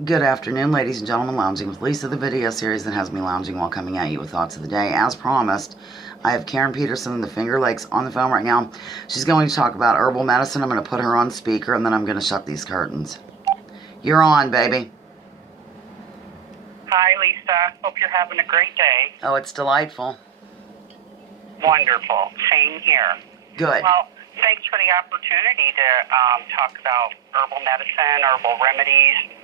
Good afternoon, ladies and gentlemen. Lounging with Lisa, the video series that has me lounging while coming at you with thoughts of the day. As promised, I have Karen Peterson, the Finger Lakes, on the phone right now. She's going to talk about herbal medicine. I'm going to put her on speaker, and then I'm going to shut these curtains. You're on, baby. Hi, Lisa. Hope you're having a great day. Oh, it's delightful. Wonderful. Same here. Good. Well, thanks for the opportunity to talk about herbal medicine, herbal remedies.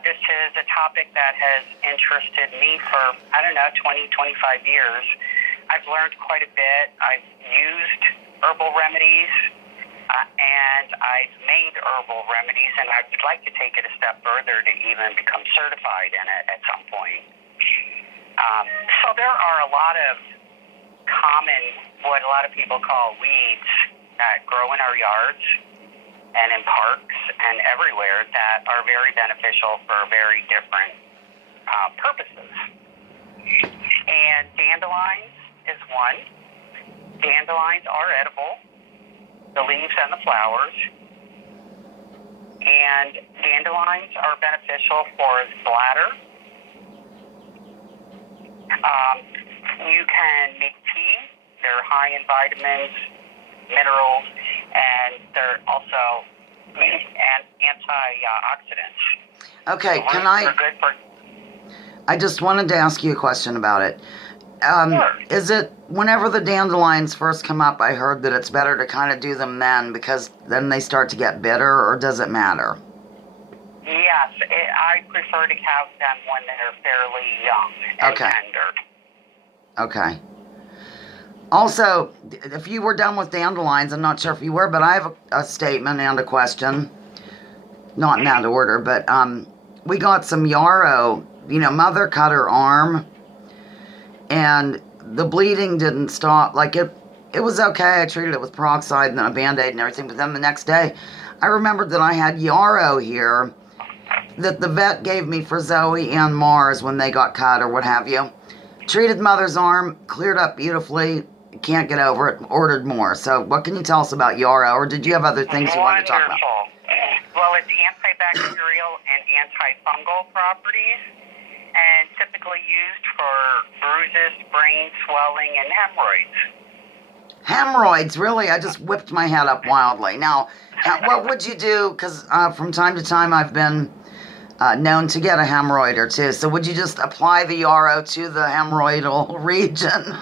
This is a topic that has interested me for, 20, 25 years. I've learned quite a bit. I've used herbal remedies, and I've made herbal remedies, and I would like to take it a step further to even become certified in it at some point. So there are a lot of common, what a lot of people call weeds that grow in our yards and in parks and everywhere that are very beneficial for very different purposes. And dandelions is one. Dandelions are edible, the leaves and the flowers. And dandelions are beneficial for the bladder. You can make tea. They're high in vitamins, minerals, and they're also antioxidants. Okay, So I just wanted to ask you a question about it. Sure. Is it, whenever the dandelions first come up, I heard that it's better to kind of do them then because then they start to get bitter, or does it matter? Yes, I prefer to have them when they're fairly young and tender. Okay. Also, if you were done with dandelions, I'm not sure if you were, but I have a statement and a question. Not in that order, but we got some yarrow. Mother cut her arm, and the bleeding didn't stop. Like, it was okay. I treated it with peroxide and then a Band-Aid and everything, but then the next day, I remembered that I had yarrow here that the vet gave me for Zoe and Mars when they got cut or what have you. Treated Mother's arm, cleared up beautifully, can't get over it, ordered more. So what can you tell us about yarrow, or did you have other things you wanted to talk about? Well, it's antibacterial and antifungal properties, and typically used for bruises, brain swelling, and hemorrhoids. Hemorrhoids, really? I just whipped my head up wildly. Now, what would you do? Because from time to time I've been known to get a hemorrhoid or two. So would you just apply the yarrow to the hemorrhoidal region?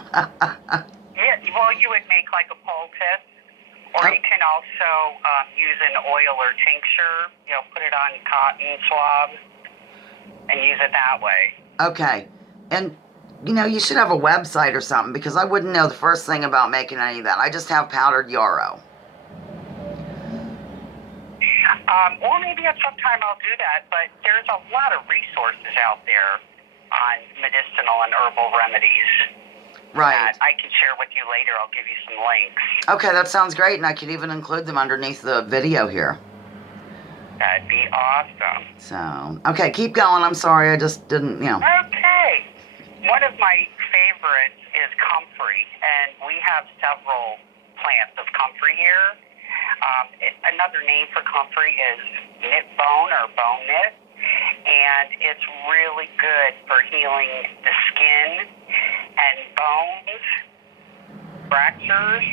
Yeah, well, you would make like a poultice, or you can also use an oil or tincture, put it on cotton swab and use it that way. Okay. And, you should have a website or something, because I wouldn't know the first thing about making any of that. I just have powdered yarrow. Or maybe at some time I'll do that, but there's a lot of resources out there on medicinal and herbal remedies. Right. That I can share with you later. I'll give you some links. Okay, that sounds great, and I could even include them underneath the video here. That'd be awesome. So, okay, keep going. I'm sorry, I just didn't, Okay. One of my favorites is Comfrey, and we have several plants of Comfrey here. Another name for Comfrey is knit bone or bone knit, and it's really good for healing the skin and bones, fractures,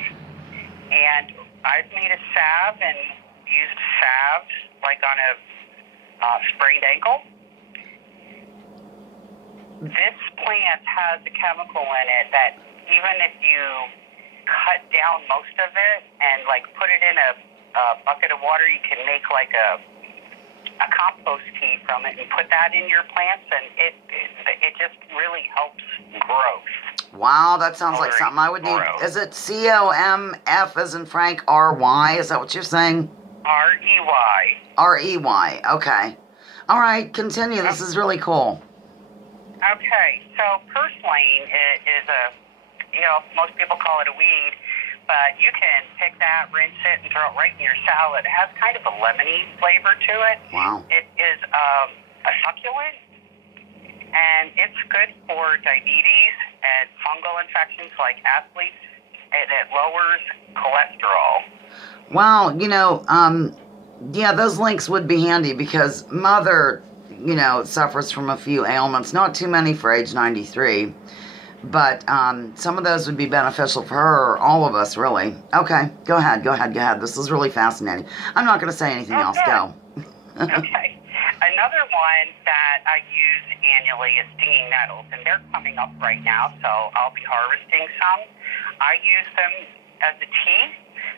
and I've made a salve and used salves like on a sprained ankle. This plant has a chemical in it that even if you cut down most of it and like put it in a bucket of water, you can make like a compost tea from it and put that in your plants, and it just really helps growth. Wow, that sounds like something I would need. Is it COMF as in Frank, RY? Is that what you're saying? REY. REY, okay. All right, continue. This is really cool. Okay, so Purselane is most people call it a weed, but you can pick that, rinse it, and throw it right in your salad. It has kind of a lemony flavor to it. Wow. It is a succulent, and it's good for diabetes and fungal infections like athletes, and it lowers cholesterol. Wow, yeah, those links would be handy because Mother, suffers from a few ailments. Not too many for age 93. But some of those would be beneficial for her or all of us, really. Okay, go ahead. This is really fascinating. I'm not going to say anything else. Go. Okay. Another one that I use annually is stinging nettles, and they're coming up right now, so I'll be harvesting some. I use them as a tea,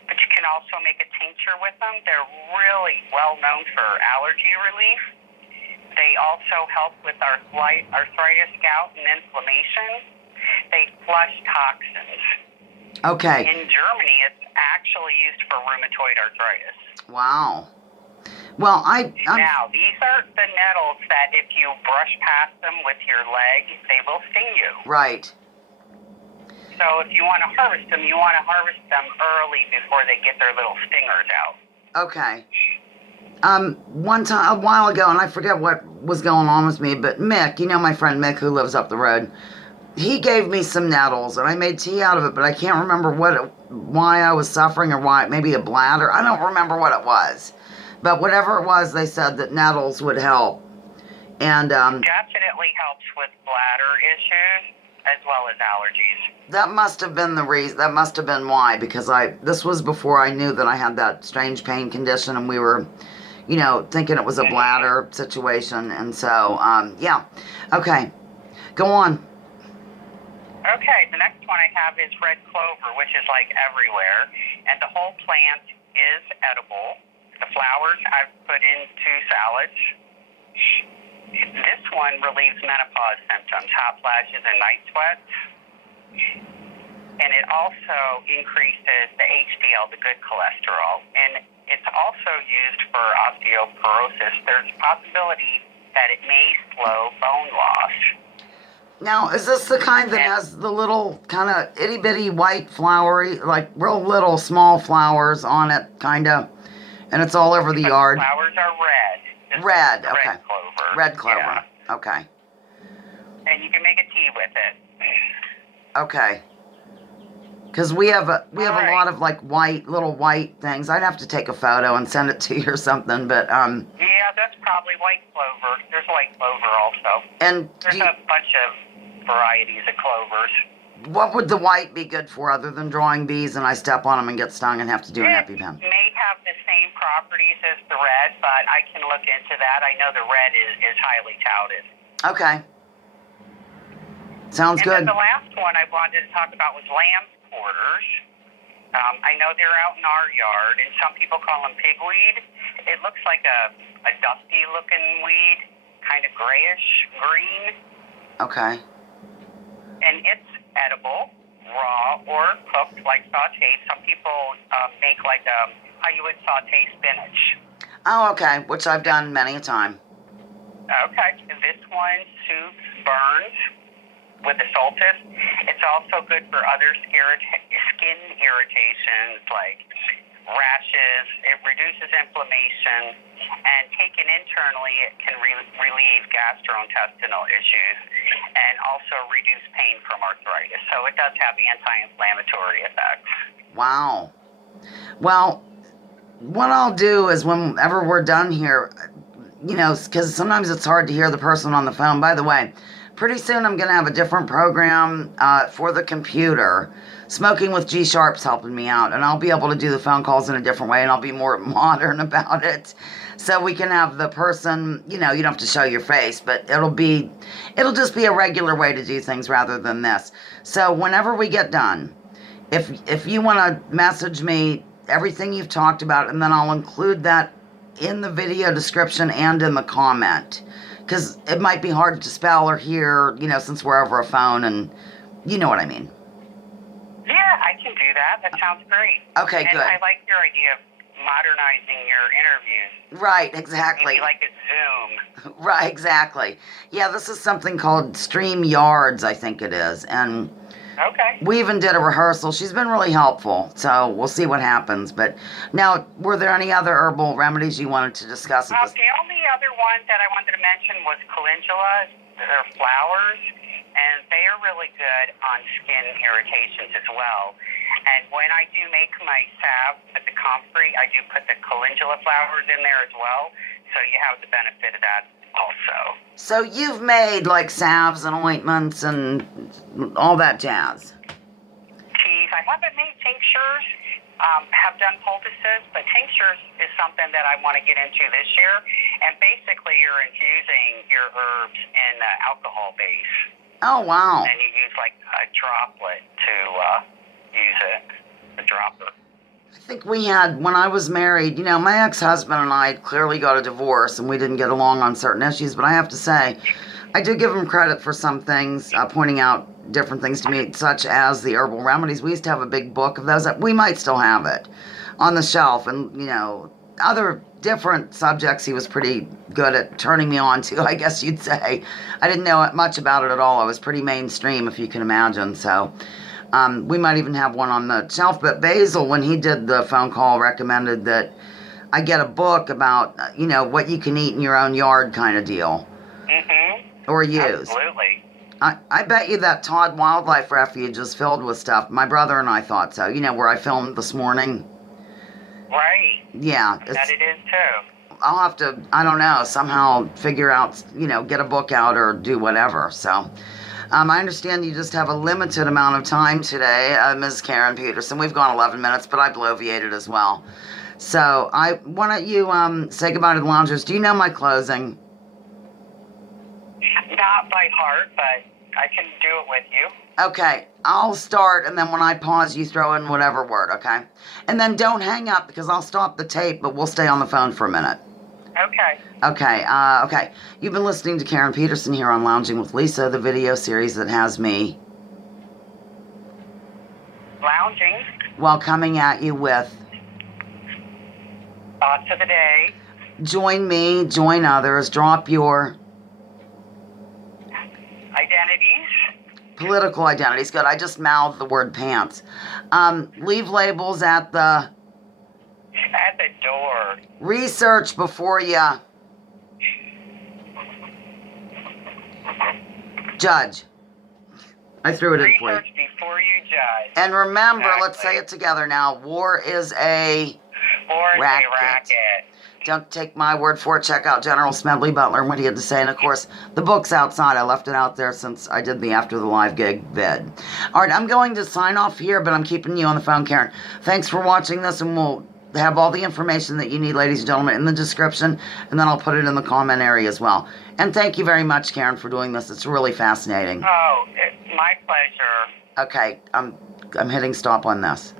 but you can also make a tincture with them. They're really well known for allergy relief. They also help with arthritis, gout, and inflammation. They flush toxins. Okay. In Germany, it's actually used for rheumatoid arthritis. Wow. Well, Now, these are the nettles that if you brush past them with your leg, they will sting you. Right. So if you want to harvest them, you want to harvest them early before they get their little stingers out. Okay. One time, a while ago, and I forget what was going on with me, but Mick, my friend Mick who lives up the road, he gave me some nettles, and I made tea out of it, but I can't remember why I was suffering or why, maybe a bladder. I don't remember what it was. But whatever it was, they said that nettles would help. And definitely helps with bladder issues as well as allergies. That must have been the reason. That must have been why, because this was before I knew that I had that strange pain condition, and we were, thinking it was a bladder situation. And so, yeah. Okay. Go on. Okay, the next one I have is red clover, which is like everywhere, and the whole plant is edible. The flowers I've put into salads. This one relieves menopause symptoms, hot flashes, and night sweats. And it also increases the HDL, the good cholesterol. And it's also used for osteoporosis. There's a possibility that it may slow bone loss. Now, is this the kind that has the little kind of itty-bitty white flowery, like real little small flowers on it, kind of, and it's all over the yard? The flowers are red. Red, okay. Red clover. Red clover, yeah. Okay. And you can make a tea with it. Okay. Because we have a lot of like little white things. I'd have to take a photo and send it to you or something, but yeah, that's probably white clover. There's white clover also. And there's a bunch of varieties of clovers. What would the white be good for other than drawing bees and I step on them and get stung and have to do an EpiPen? It may have the same properties as the red, but I can look into that. I know the red is highly touted. Okay. Sounds good. And then the last one I wanted to talk about was lamb's quarters. I know they're out in our yard, and some people call them pigweed. It looks like a dusty-looking weed, kind of grayish green. Okay. And it's edible, raw, or cooked, like sauteed. Some people make like how you would saute spinach. Oh, okay, which I've done many a time. Okay. This one soothes burns with the solstice. It's also good for other skin irritations like rashes. It reduces inflammation, and taken internally, it can relieve gastrointestinal issues and also reduce pain from arthritis. So it does have anti-inflammatory effects. Wow. Well, what I'll do is whenever we're done here, because sometimes it's hard to hear the person on the phone. By the way, pretty soon I'm going to have a different program for the computer. Smoking with G Sharp's helping me out, and I'll be able to do the phone calls in a different way, and I'll be more modern about it. So we can have the person, you don't have to show your face, but it'll just be a regular way to do things rather than this. So whenever we get done, if you want to message me everything you've talked about, and then I'll include that in the video description and in the comment, because it might be hard to spell or hear, since we're over a phone, and you know what I mean. Yeah, I can do that. That sounds great. Okay, and good. I like your idea of modernizing your interviews. Right, exactly. Maybe like a Zoom. Right, exactly. Yeah, this is something called StreamYards, I think it is, and okay. We even did a rehearsal. She's been really helpful, so we'll see what happens. But now, were there any other herbal remedies you wanted to discuss? The only other one that I wanted to mention was calendula. They're flowers, and they are really good on skin irritations as well. And when I do make my salve with the Comfrey, I do put the calendula flowers in there as well, so you have the benefit of that also. So you've made like salves and ointments and all that jazz. Teas. I haven't made tinctures. Have done poultices, but tinctures is something that I want to get into this year. And basically, you're infusing your herbs in alcohol base. Oh, wow. And you use like a droplet to use it, a dropper. I think we had, when I was married, you know, my ex-husband and I clearly got a divorce and we didn't get along on certain issues, but I have to say, I do give him credit for some things, pointing out different things to me, such as the herbal remedies. We used to have a big book of those. We might still have it on the shelf, and, you know, other different subjects he was pretty good at turning me on to, I guess you'd say. I didn't know much about it at all. I was pretty mainstream, if you can imagine, so we might even have one on the shelf. But Basil, when he did the phone call, recommended that I get a book about, you know, what you can eat in your own yard kind of deal. Mm-hmm. Or use. Absolutely. I bet you that Todd Wildlife Refuge is filled with stuff. My brother and I thought so. You know, where I filmed this morning. Right. Yeah. That it is too. I'll have to, I don't know, somehow figure out, you know, get a book out or do whatever. So, I understand you just have a limited amount of time today, Ms. Karen Peterson. We've gone 11 minutes, but I bloviated as well. So, why don't you say goodbye to the loungers? Do you know my closing? Not by heart, but I can do it with you. Okay, I'll start, and then when I pause, you throw in whatever word, okay? And then don't hang up, because I'll stop the tape, but we'll stay on the phone for a minute. Okay. Okay. You've been listening to Karen Peterson here on Lounging with Lisa, the video series that has me Lounging. while coming at you with Thoughts of the day. join me, join others, drop your Identities. political identities. Good, I just mouthed the word pants. Leave labels at the door. Research before you judge. I threw it in for you. Research before you judge. And remember, Exactly. let's say it together now. War is a racket. Don't take my word for it. Check out General Smedley Butler and what he had to say. And, of course, the book's outside. I left it out there since I did the After the Live gig vid. All right, I'm going to sign off here, but I'm keeping you on the phone, Karen. Thanks for watching this, and we'll have all the information that you need, ladies and gentlemen, in the description, and then I'll put it in the comment area as well. And thank you very much, Karen, for doing this. It's really fascinating. Oh, it's my pleasure. Okay, I'm hitting stop on this.